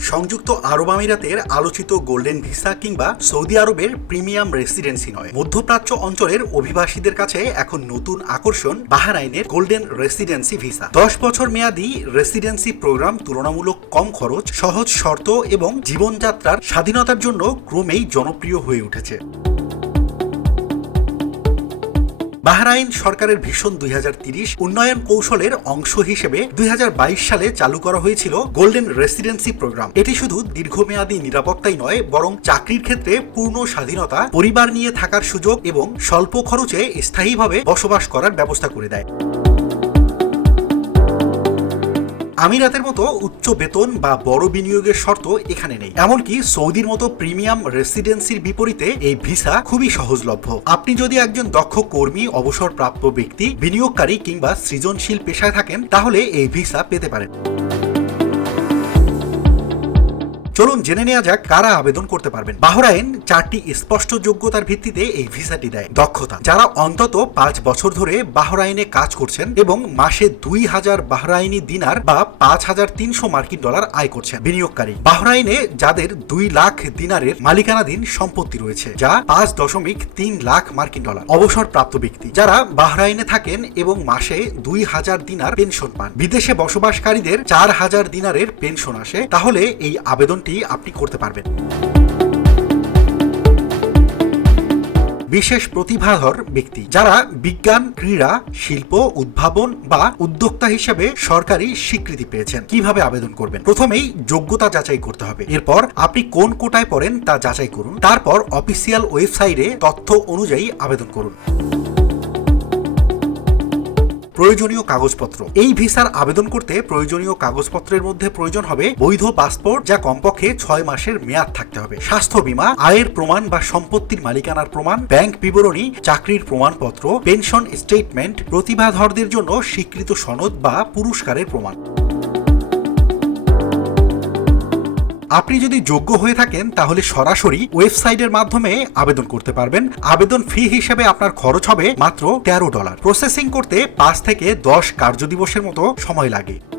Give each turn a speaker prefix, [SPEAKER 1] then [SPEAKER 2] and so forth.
[SPEAKER 1] সংযুক্ত আরব আমিরাতের আলোচিত গোল্ডেন ভিসা কিংবা সৌদি আরবের প্রিমিয়াম রেসিডেন্সি নয়। মধ্যপ্রাচ্য অঞ্চলের অভিবাসীদের কাছে এখন নতুন আকর্ষণ বাহারাইনের গোল্ডেন রেসিডেন্সি ভিসা। দশ বছর মেয়াদি রেসিডেন্সি প্রোগ্রাম তুলনামূলক কম খরচ, সহজ শর্ত এবং জীবনযাত্রার স্বাধীনতার জন্য ক্রমেই জনপ্রিয় হয়ে উঠেছে। বাহরাইন সরকারের ভীষণ দুই উন্নয়ন কৌশলের অংশ হিসেবে দুই হাজার বাইশ সালে চালু করা হয়েছিল গোল্ডেন রেসিডেন্সি প্রোগ্রাম। এটি শুধু দীর্ঘমেয়াদী নিরাপত্তাই নয়, বরং চাকরির ক্ষেত্রে পূর্ণ স্বাধীনতা, পরিবার নিয়ে থাকার সুযোগ এবং স্বল্প খরচে স্থায়ীভাবে বসবাস করার ব্যবস্থা করে দেয়। আমিরাতের মতো উচ্চ বেতন বা বড় বিনিয়োগের শর্ত এখানে নেই। এমনকি সৌদির মতো প্রিমিয়াম রেসিডেন্সির বিপরীতে এই ভিসা খুবই সহজলভ্য। আপনি যদি একজন দক্ষ কর্মী, অবসরপ্রাপ্ত ব্যক্তি, বিনিয়োগকারী কিংবা সৃজনশীল পেশায় থাকেন, তাহলে এই ভিসা পেতে পারেন। চলুন জেনে নেওয়া যাক কারা আবেদন করতে পারবেন। বাহরাইন চারটি স্পষ্ট যোগ্যতার ভিত্তিতে এই ভিসাটি দেয় দক্ষতা। যারা অন্তত পাঁচ বছর ধরে বাহরাইনে কাজ করছেন এবং মাসে দুই হাজার বাহরাইনি দিনার বা পাঁচ হাজার তিনশো মার্কিন ডলার আয় করছেন বিনিয়োগকারী। বাহরাইনে যাদের দুই লাখ দিনারের মালিকানাধীন সম্পত্তি রয়েছে, যা পাঁচ দশমিক তিন লাখ মার্কিন ডলার, অবসরপ্রাপ্ত ব্যক্তি। যারা বাহরাইনে থাকেন এবং মাসে দুই হাজার দিনার পেনশন পান। বিদেশে বসবাসকারীদের চার হাজার দিনারের পেনশন আসে, তাহলে এই আবেদনটি আপনি করতে পারবেন। বিশেষ প্রতিভাধর ব্যক্তি, যারা বিজ্ঞান, ক্রীড়া, শিল্প, উদ্ভাবন বা উদ্যোক্তা হিসেবে সরকারি স্বীকৃতি পেয়েছেন। কীভাবে আবেদন করবেন? প্রথমেই যোগ্যতা যাচাই করতে হবে। এরপর আপনি কোন কোটায় পড়েন তা যাচাই করুন। তারপর অফিসিয়াল ওয়েবসাইটে তথ্য অনুযায়ী আবেদন করুন। প্রয়োজনীয় কাগজপত্র। এই ভিসার আবেদন করতে প্রয়োজনীয় কাগজপত্রের মধ্যে প্রয়োজন হবে বৈধ পাসপোর্ট, যা কমপক্ষে ছয় মাসের মেয়াদ থাকতে হবে। স্বাস্থ্য বীমা, আয়ের প্রমাণ বা সম্পত্তির মালিকানার প্রমাণ, ব্যাংক বিবরণী, চাকরির প্রমাণপত্র, পেনশন স্টেটমেন্ট, প্রতিভাধরদের জন্য স্বীকৃত সনদ বা পুরস্কারের প্রমাণ। আপনি যদি যোগ্য হয়ে থাকেন, তাহলে সরাসরি ওয়েবসাইটের মাধ্যমে আবেদন করতে পারবেন। আবেদন ফি হিসেবে আপনার খরচ হবে মাত্র তেরো ডলার। প্রসেসিং করতে পাঁচ থেকে দশ কার্য দিবসের মতো সময় লাগে।